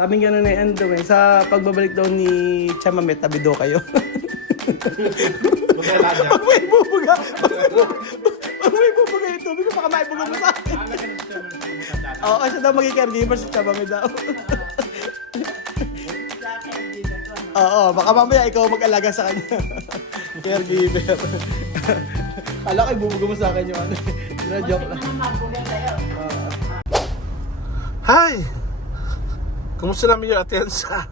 Sabi nga na Endo eh, sa pagbabalik daw ni Chamamet, tabi daw kayo. Pag may bubuga, pag may bubuga yung tubig, baka maibuga mo sa akin. Oo, siya daw maging caregiver si Chamamet daw. Oo, baka mamaya ikaw mag-alaga sa kanya. Caregiver. Kala ko ibubuga mo sa akin yung ano. Joke lang. Hi! Kumusta namin yung Atienza?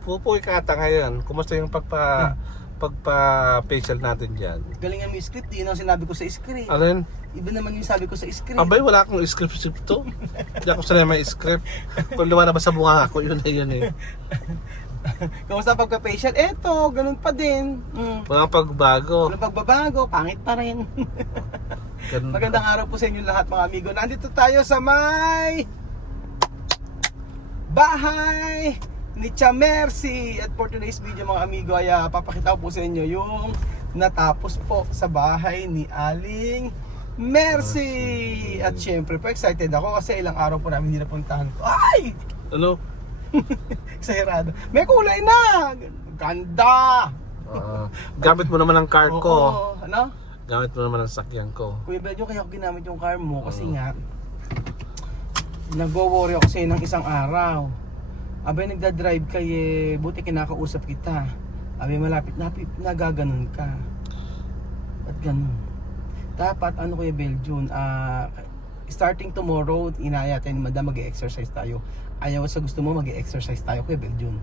Pupuy kata ngayon. Kumusta yung pagpa-facial natin dyan? Galingan mo yung script, yun ang sinabi ko sa script. Alin? Iba naman yung sabi ko sa script. Abay, wala akong script to. Hindi ako sanay may script. Kung lumalabas sa bunga ako, yun na yun eh. Kamusta pagka-facial? Eto, ganun pa din. Walang pagbago. Walang pagbabago, pangit pa rin. Ganun. Magandang araw po sa inyo lahat mga amigo. Nandito tayo sa may bahay ni Chamercy. At for today's video mga amigo ay papakita ko po sa inyo yung natapos po sa bahay ni Aling Mercy. At syempre po excited ako kasi ilang araw po namin ninapuntahan. Ay! Ano? Exagerado. May kulay na! Ganda! Gamit mo naman ang car ko. Oo, ano? Gamit mo naman ang sakyan ko. Kuya Bedyo, kaya ako ginamit yung car mo kasi nga nagwo-worry ako sa'yo ng isang araw. Abay nagda-drive ka eh, buti kinakausap kita. Abay malapit nagaganon ka. Ba't ganun? Dapat ano Kuya Beljon, starting tomorrow, inaya tayo ni Madam, mag-exercise tayo. Ayaw sa gusto mo, mag-exercise tayo Kuya Beljon.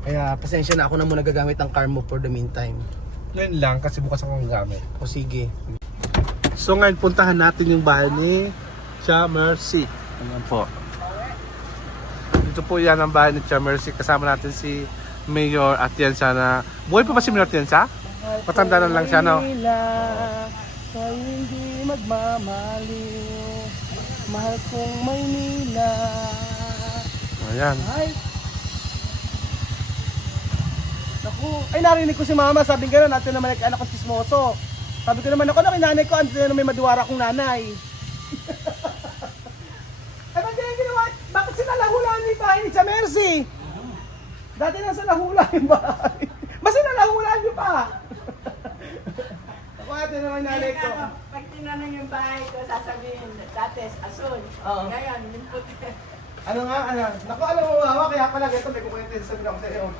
Kaya pasensya na ako na muna gagamit ang car mo for the meantime. Ngayon lang kasi bukas akong gamit. O sige. So ngayon puntahan natin yung bahay ni Chamercy. Ayan po. Dito po yan ang bahay ni Chamercy. Kasama natin si Mayor Atienza na... Buhay pa ba si Mayor Atienza? Matanda na lang siya, no? Kaya hindi magmamaliw, mahal kong Maynila. Ayan. Ay! Naku, ay narinig ko si mama, sabi gano'n, natin naman nag-anak kong chismoso. Sabi ko naman ako, nanay ko, andito na may maduwara kong nanay. Ay, ba't ganyan ginawa? Bakit sinalahulaan niyo yung bahay ni Chamercy? Dati nasa lahula yung bahay. Mas sinalahulaan niyo pa. Ako ate naman nanay ko. Pag tinanong yung bahay ko, sasabihin, dati asul. Oo. Ngayon, yung puti. Ano nga, ano? Naku, alam mo mama, kaya pala ganito, may kukwento yung sabi ako sa iyo.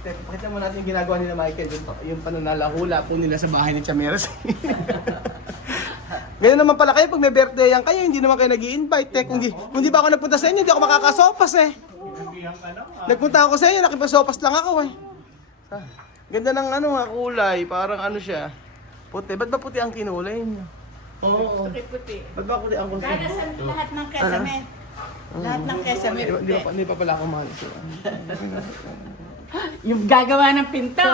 Pakita mo natin yung ginagawa nila Michael, yung pananalahula po nila sa bahay ni Chamercy. Ganyan naman pala kayo, pag may birthday yan kayo, hindi naman kayo nag-i-invite. Kung di ba ako nagpunta sa inyo, hindi ako makakasopas eh. Nagpunta ako sa inyo, nakipasopas lang ako eh. Ganda ng ano nga, kulay, parang ano siya. Puti, ba't ba puti ang kinulay niyo? Oo. Puti-puti. Ba't ba puti ang kulay? Kaya sa lahat ng kesame. Lahat ng kesame puti. Hindi pa pala ako mahal siya. Yung gagawa ng pinto.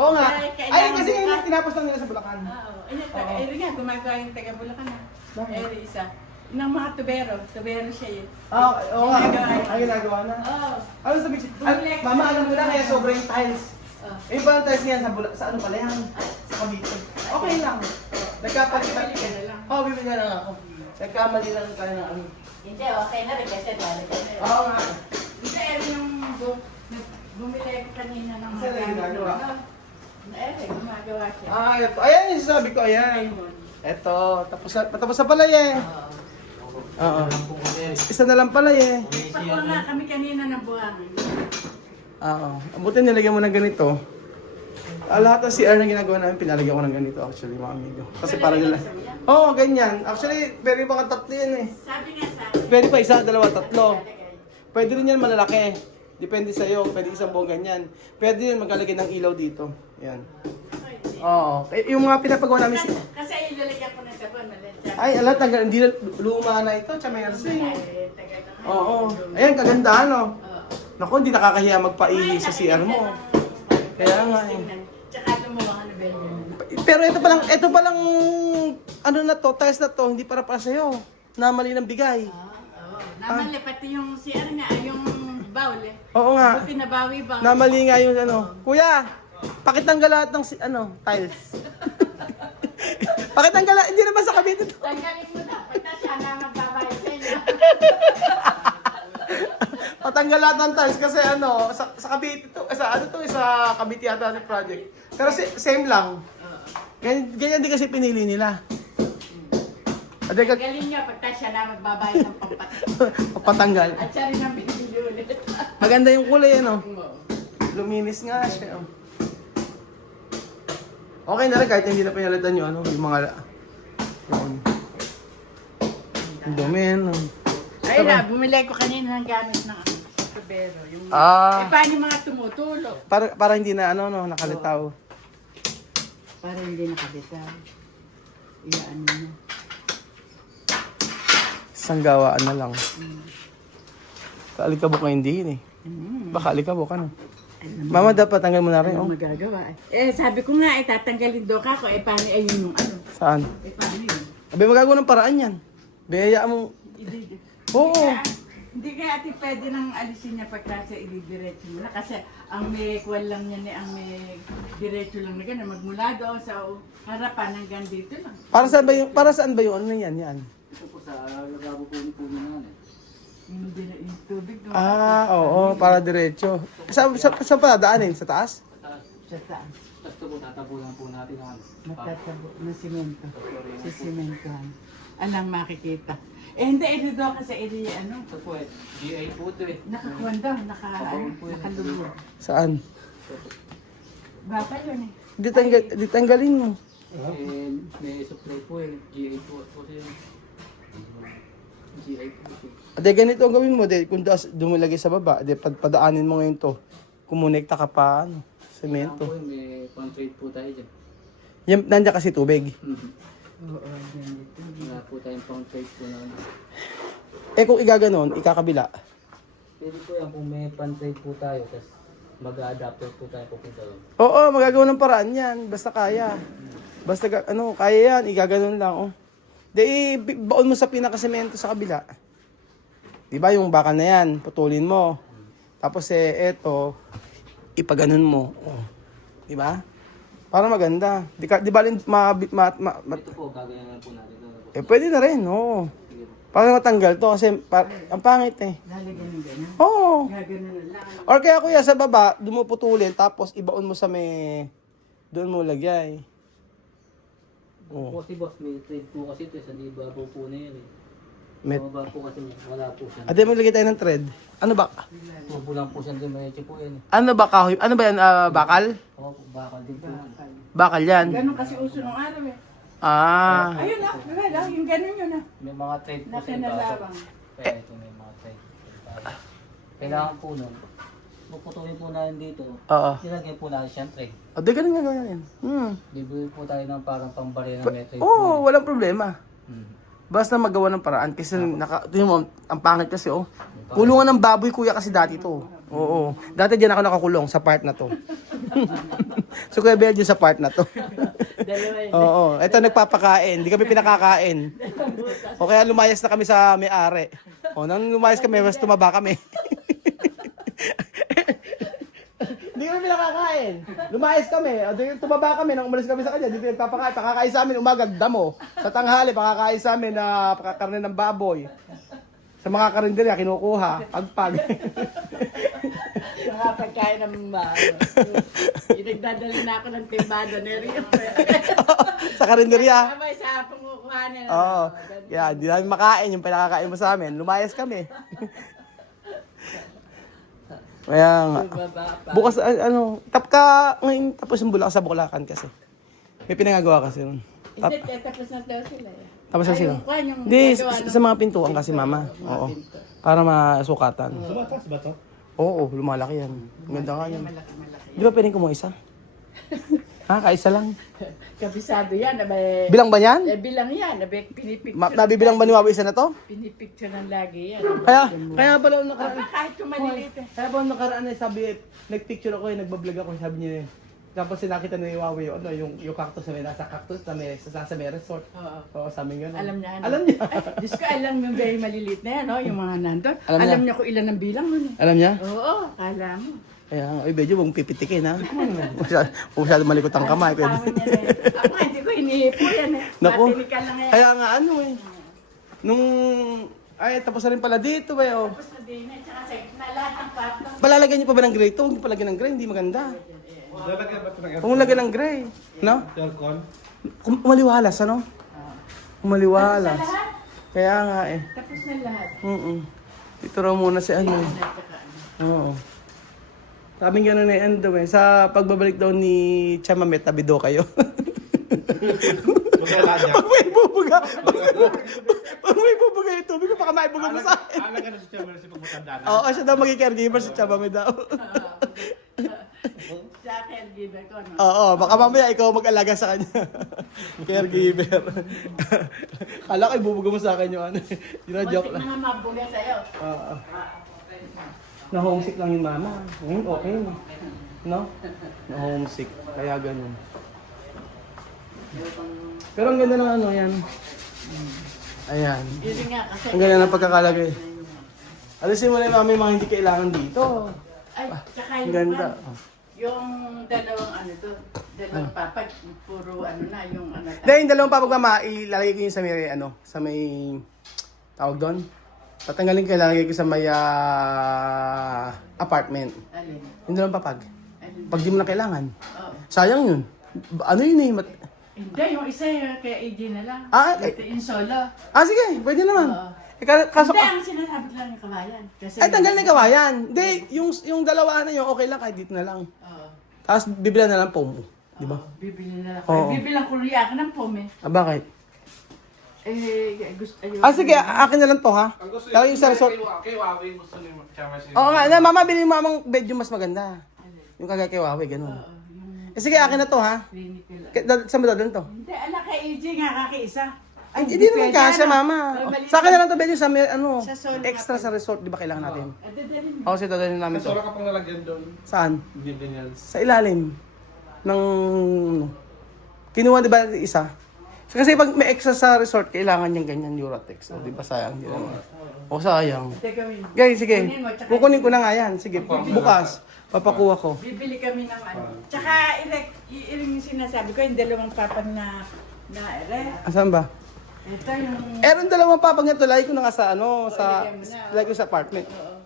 Oo nga. Kaya Ay, kailangan kasi bukas. ngayon tinapos lang nila sa Bulacan. Oo. Ayun nga, gumagawa yung taga Bulacan na. Eri isa. Ng mga tubero. Tubero siya yun. Oo nga. Ginagawa yun. Ay, ginagawa na. Oo. Ano sabi ko? Mama, alam ko na kaya sobrang tiles. Oh. Eh, ba ang tiles niyan sa ano pala yan? Sa Cavite. Okay lang. Nagkapalitan. Bibili ka na lang. Oo, bibili na lang ako. Nagkamali lang tayo ng ano. Hindi, okay na rin kasi dali ka na rin. Oo nga. Hindi, eri yung bumili ko kanina ng Saan na ginagawa? Eri, gumagawa siya. Ito. Ayan yung sinasabi ko, ayan. Ito, tapos na pala eh. Oo. Isa na lang pala eh. Pakuha nga kami kanina ng buhangin. Oo. Abutin nilagyan mo ng ganito. Lahat ng CR na ginagawa namin, pinalagyan ko ng ganito actually mga amigo. Kasi para nila. Oo, ganyan. Actually, pwede pa nga tatlo yan eh. Sabi nga sa akin. Pwede pa isa, dalawa, tatlo. Pwede rin yan malalaki. Depende sa'yo. Pwede isang buong ganyan. Pwede rin maglalagay ng ilaw dito. Yan. Oo. Yung mga pinapagawa namin Kasi ilalagyan ko na sabon. Ay, alam, hindi na luma na ito. Chamercy. Oo. Ayan, kagandahan no. Naku, hindi nakakahiya magpaihi sa CR mo. Kaya nga eh. Tsaka lumuha na ba yun? Pero ito palang, ano na to, tiles na to, hindi para sa'yo. Namali ng bigay. Oo. Namali, pati yung CR nga, yung bowl eh. Oo nga. Buti nabawi ba? Namali nga yung ano. Kuya, pakitanggal lahat ng tiles. Pakitanggal lahat, hindi naman sa Cavite to. Tanggalin mo na, pagka siya na magbabayad sa inyo. Matanggal lahat ng tiles kasi ano, sa Cavite to, sa Cavite yata yung project. Pero same lang. Ganyan din kasi pinili nila. Galing nga, pagka siya na magbabayad ng Patanggal. At siya rin ang binibili ulit. Maganda yung kulay, ano? Luminis nga siya. Oh. Okay na rin kahit hindi na pinalitan yung ano, yung mga yun. Ang dumi, ano. Ay na, bumili ko kanina ng gamit ng sa tubero. Yung, Ah. paano yung mga tumutulo? Para hindi na ano, no, nakalitaw. Para hindi nakabitaw. Iyaan mo. Isang gawaan na lang. Kaalikabok nga hindi yun eh. Baka alikabok ano. Mama, dapat tanggal mo na rin, Ano oh. magagawa? Sabi ko nga, tatanggalin daw ka ko. Paano ayun yung ano? Saan? Paano yun? Abi, magagawa ng paraan yan. Biyaya mo. Oo. Hindi kaya ati pwede nang alisin niya pagka sa ilidiretso mo na. Kasi ang may kuwan lang niya ang may diretso lang na gano'n. Magmula doon sa harapan hanggang dito lang. Para saan ba yung ano yan? Yan. Ito po sa lagabo po ni Puno naman eh. Yung tubig doon. Oo, para diretso. Saan pa dadaanin? Sa taas? Sa taas. Tapos ito po tatabunan po natin ang ano. Matatabo na simento. Sa simentohan. Alang makikita. Hindi, ito daw kasi ano. Ito po eh, GI po ito eh. Nakakuwan daw, nakalubog. Saan? Bata yun eh. Di tanggalin mo. Eh, may supply po eh, GI po siya. GI po siya. Ade, ganito ang gawin mo. De, kung dumulagay sa baba, de, padaanin mo ngayon to. Kumonekta ka pa, ano, Kailangan semento. po may pang-trade po tayo dyan. Yan, nandiyan kasi tubig. Oo, ganito. Wala po tayong pang-trade po namin. Eh kung igaganon, ikakabila. Pwede po yan kung may pang-trade po tayo, tapos mag-a-adapter po tayo pupunta doon. Oo, magagawa ng paraan yan. Basta kaya. Basta kaya yan. Igaganon lang, oh. De, baon mo sa pinakasemento sa kabila. Diba yung bakal na yan, putulin mo. Tapos eto, ipaganon mo. Oh. Diba? Para maganda. Di ba Ito po, gagawin lang po natin. pwede na rin, oo. Sige po. Para matanggal to kasi ang pangit eh. Lalagyan ng gano'n. Oo. Gaganon na lang. Or kaya kuya sa baba, doon mo putulin tapos ibaon mo sa may doon mo lagay. Po si boss, may trade po kasi ito, sa diba po na yan eh. Met. Sa baba po kasi wala po siya. Ate mo lagay tayo ng thread. Ano ba? Tubo lang po siya din, may po yan eh. Ano ba kahoy? Ano ba yan? Bakal? Oo, bakal din po. Bakal yan. Gano'n kasi uso ng araw eh. Ah. Ayun na, wala, yung gano'n yun ah. May mga trade po sa iba. Nakinalawang. Kaya ito may mga trade. Kailangan po nun, puputulin po natin dito. Oo. Ilagay po natin siyang trade. O, di ganun nga ganyan. Bibili po tayo ng parang pambarya ng metric. Oo, walang problema. Hmm. Basta magawa ng paraan kasi tingnan mo, ang pangit kasi oh. Kulungan ng baboy kuya kasi dati to. Oo. Dati diyan ako nakakulong sa part na to. So kuya Bel sa part na to. Dalawa yun. Oo, ito nagpapakain, hindi kami pinakakain. O kaya lumayas na kami sa may-ari. O nang lumayas kami, mas tumaba kami. Hindi kami pinakakain. Lumayas kami, o di tumaba kami, nang umalis kami sa kanya, hindi nagpapakain. Pakakain sa amin umaga, damo. Sa tanghali, pakakain sa amin na karne ng baboy. Sa mga karinderya, kinukuha, pagpag. Yung mga pagkain ng nagdadali na ako ng timbado na rin. Sa karinderya. Sabay sa pangukuhanan. Oo. Kaya hindi namin makain yung pinakakain mo sa amin. Lumayas kami. Kaya nga. Baba pa. Bukas, ngayon tapos yung Bulacan sa Bulacan kasi. May pinangagawa kasi nun. Hindi, tapos na daw sila eh. Tapos na sila. Yung kwan, yung Hindi, gagawa sa mga pintuan kasi mama. Oo. Para masukatan. Tumatas ba to? Oo, lumalaki yan. Ang ganda nga yan. Malaki-malaki. Di ba pwedeng kumuha isa? Ha, kaisa lang. Kabisado yan. Abay, Bilang ba yan? bilang yan. Abay, pinipicture. Nabibilang ba ni Wawa isa na to? Pinipicture ng lagi yan. Kaya pala nung nakaraan. Aba, kahit kung maliliit eh. Kaya pala nung nakaraan eh, sabi, nagpicture ako nagbablog ako, sabi niya eh. Tapos nakita ni Wawa yung cactus na may nasa cactus na may nasa may resort. Oo. Oo, sabi nga. Alam niya. ano? Alam niya. Ay, Diyos ko, alam yung very maliliit na yan, no? Yung mga nandun. Alam Alam, niya. niya kung ilan ang bilang nun eh. Alam niya? Oo, kala mo. Kaya, ay, medyo mong pipitikin ha. Masyado malikot ang kamay. Pwede. Tawon niya na eh. Ako nga, hindi ko hinihipo yan eh. Naku. Matinikan lang yan. Kaya nga ano eh. Nung Ay, tapos na rin pala dito, eh, oh. Tapos na din, tsaka sa na lahat ng kwarto. Palalagyan niyo pa ba ng gray? Ito, huwag niyo palagyan ng gray, hindi maganda. Lalagyan ba ito ng Huwag mo lagyan ng gray, no? aircon? Umaliwalas, ano? Umaliwalas. Tapos na lahat. Kaya nga eh. Tapos na lahat. Dito raw muna si ano. At saka ano. Oo. Sabing gano'n na end daw eh. Sa pagbabalik daw ni Chamamet, tabi daw kayo. Magkala niya. Pag may bubuga. Pag may bubuga yung tubig, baka maibuga mo sa akin. Alaga na si Tia Mercy pag matanda na. Oo, siya daw maging caregiver si Chamamet daw. Sa caregiver ko, no? Oo, baka mamaya ikaw mag-alaga sa kanya. Caregiver. Kala ko ibubuga mo sa akin yung ano. Yun joke Muntik lang. na nga mabuga sa'yo. Oo. Na-homesick lang yung mama. Ngayon, okay. No? Na-homesick. Kaya ganun. Pero ang ganda ng ano yan. Ayan. Yun nga kasi. Ang ganda ng pagkakalagay. Alisin mo na yung mga hindi kailangan dito. Ay, tsaka Ang yung ganda. yung dalawang ano to, dalawang papag, puro ano na, yung ano ta. Dahil yung dalawang papagmama, ilalagay ko yun sa may, ano, sa may, tawag doon. Tatanggalin ko, ilalagay ko sa may apartment. Alin? Yung dalawang papag. Alin? Pag di mo na kailangan. Oo. Sayang yun. Ano yun eh? Hindi, yung isa yung kay AJ na lang. Ah, Ito yung solo. Sige, pwede naman. Oo. Kaso, Hindi, ang sinasabi ko lang yung kawayan. Kasi ay, tanggal na yung kawayan. Hindi, yung dalawa na yun, okay lang kahit dito na lang. Oo. Tapos bibila na lang foam. Di ba? Oo, bibili na lang. Oo. Bibili lang kuliya ako ng pome. Bakit? Gusto, ayun. Sige, akin na lang to ha. Ang gusto Lalo yung sa resort. Kay Huawei gusto ni Tia Mercy. Oo nga, na, mama, bilhin mo mamang bed yung mas maganda. Yung kagaya kay Huawei, ganun. Oo, yung Sige, akin na to ha. clinical. Saan mo dadalhin to? Hindi, anak kay AJ nga kakaisa. Ay, hindi naman pwede, kasya, ano? mama. Pero maliit Sa akin na lang to, bed yung sa ano, Sa sol- extra sa resort, di ba kailangan natin? Dadalhin mo. Oo, sige, dadalhin namin to. Kasura ka pang nalagyan doon. Saan? Hindi ganyan. Sa ilalim ng kinuha di ba isa? Kasi pag may extra sa resort, kailangan niyang ganyan Eurotex. O, di ba sayang? Di naman. O, sayang. Hindi gawin. Guys, sige. Kunin mo, tsaka- Kukunin ko na nga yan. Sige, bukas. Papakuha ko. Bibili kami ng ano. Tsaka, yung sinasabi ko, yung dalawang papag na ere. Asan ba? Ito yung... Meron dalawang papag nito. Lagi ko na nga sa ano, sa, lagyan mo na. lagi ko sa apartment. Oo.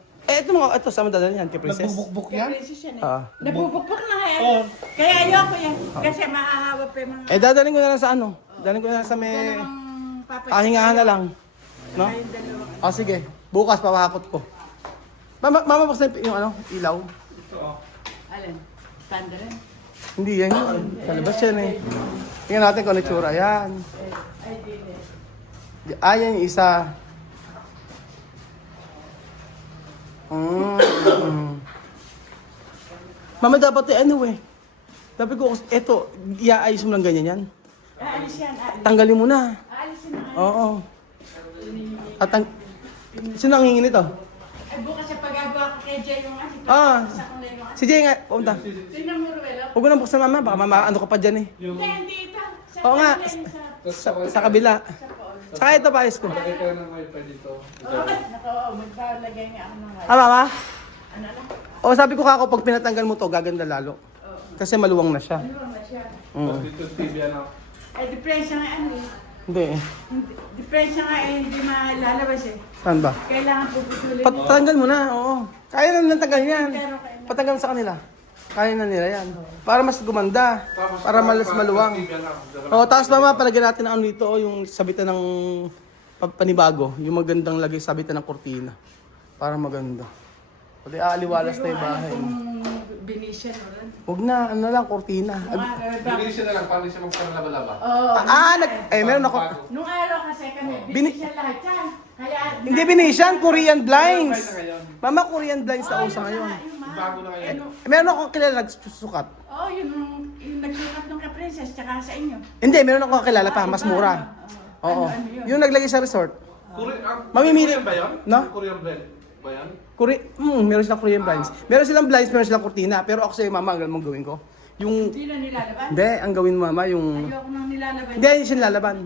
Ito sa madadala yan, kay Princess. Nagbubukbuk Kaya yan? princess yan eh. Ah. Nabubukbuk na nga yan. Kaya ayoko yan. Kasi mahahawa pa yung mga... Dadalhin ko na lang sa ano. Dadalhin ko na lang sa may... Dalawang papag. Pahingahan na lang. No? Kaya yung dalawang... Sige. Bukas, papahakot ko. Mama, buksan yung ano, ilaw. Alin? Standard rin? Hindi yan yun. Sa labas yan eh. Tingnan natin kung ano itsura. Yan. Ay, di eh. Yan yung isa. Mama, dapat ano eh. Dapat ko, eto, iaayos mo lang ganyan yan. Aalis yan, aalis. Tanggalin mo na. Aalisin na nga. Oo. Sino ang hingin nito? Ay, bukas sa pagagawa ko kay Jay yung ano. Ah. Sa kong lang yung ano. Si Jay nga, pumunta. Tingnan mo, Ruelo. Huwag mo nang buksan mama, baka mama, ano ka pa dyan eh. Hindi, hindi ito. Sa Oo nga. kanila yung Sa kabila. sa pool. Saka ito pa, ayos ko. Lagay ko ng wifi dito. Oo, nako, magpalagay nga ako ng wifi. Mama? Ano na? O sabi ko kako, pag pinatanggal mo to, gaganda lalo. Kasi maluwang na siya. Ano na siya? Tapos dito TV ano. Eh, depresya nga ano eh. Hindi eh. Depresya nga eh, hindi malalabas eh. Saan ba? Kailangan puputulin Patanggal mo na, oo. Kaya na nilang tanggal yan. Pero kaya Patanggal sa kanila. Kaya na nila yan. Para mas gumanda. Para malas maluwang. O, tapos mama, palagyan natin ang ano dito, yung sabitan ng panibago. Yung magandang lagay sabitan ng kortina. Para maganda. Pwede aaliwalas na yung bahay. kung binisyan o lang. Huwag na, ano lang, kortina. Hindi siya na lang, paano siya magpapalaba-laba? Oo. Meron ako. Nung araw kasi kami, Bini- binisyan lahat yan. Kaya, Hindi Venetian, Korean blinds. na ngayon. Mama, Korean blinds na uso ngayon. Bago na ngayon. Meron akong kilala nagsusukat. Oo, yung nagsukat ng ka-princess, tsaka sa inyo. Hindi, meron akong kilala pa, mas mura. Oo. Ano yun? Yung naglagay sa resort. Mamimili- Korean ba yun? No? Korean blend ba yan? Meron silang Korean blinds. Meron silang blinds, meron silang kurtina. Pero ako sa'yo, mama, ang mong gawin ko. Yung, Hindi na nilalaban? hindi, ang gawin mo, mama, yung, Ayoko nang nilalaban. hindi, yung sinlalaban.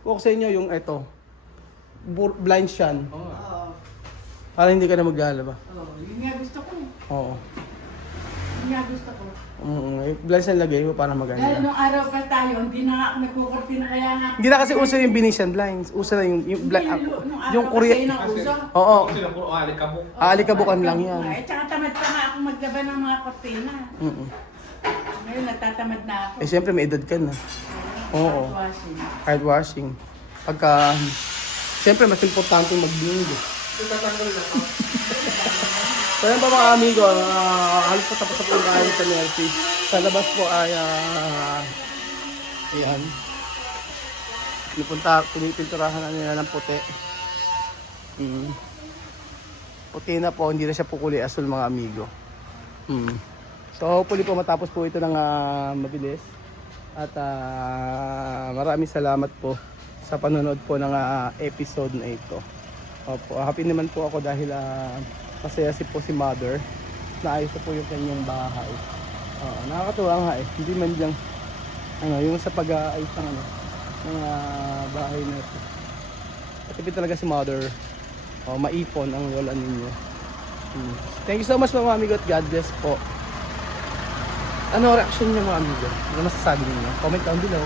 Kung ako sa inyo, yung eto, blinds yan. Oo. Para hindi ka na maglalaba. Oo, yun nga gusto ko. Oo. nga gusto ko. Bless ang lagay mo para maganda. Dahil nung araw pa tayo, hindi na nga ako nagkukurtina kaya nga. Hindi na kasi uso yung Venetian blinds. Uso na yung Nung araw yung kasi Korea. yun ang uso. Oo. Sila puro alikabok. Aalikabukan lang yan. Eh, tsaka tamad pa nga akong maglaba ng mga kurtina. Mm-mm. Ngayon, natatamad na ako. Eh syempre may edad ka na. Oo. Washing. Hard washing. Pagka syempre mas importante maglinggo. So yan pa mga amigo, halos pa tapos na po yung kain sa Mercy. Sa labas po ay ayan. Pinipinturahan na nila ng puti. Puti na po, hindi na siya pukuli asul mga amigo. So hopefully po matapos po ito ng mabilis. At maraming salamat po sa panonood po ng episode na ito. Opo, happy naman po ako dahil masaya po si Mother. Naayos na po yung kanyang bahay. Nakakatuwa nga eh. Hindi man lang yung sa pag-aayos ng ng bahay na ito. Katipid talaga si Mother. Maipon ang lola ninyo. Thank you so much mga amigo at God bless po. Ano reaction niyo mga amigo? Ano masasabi niyo? Comment down below.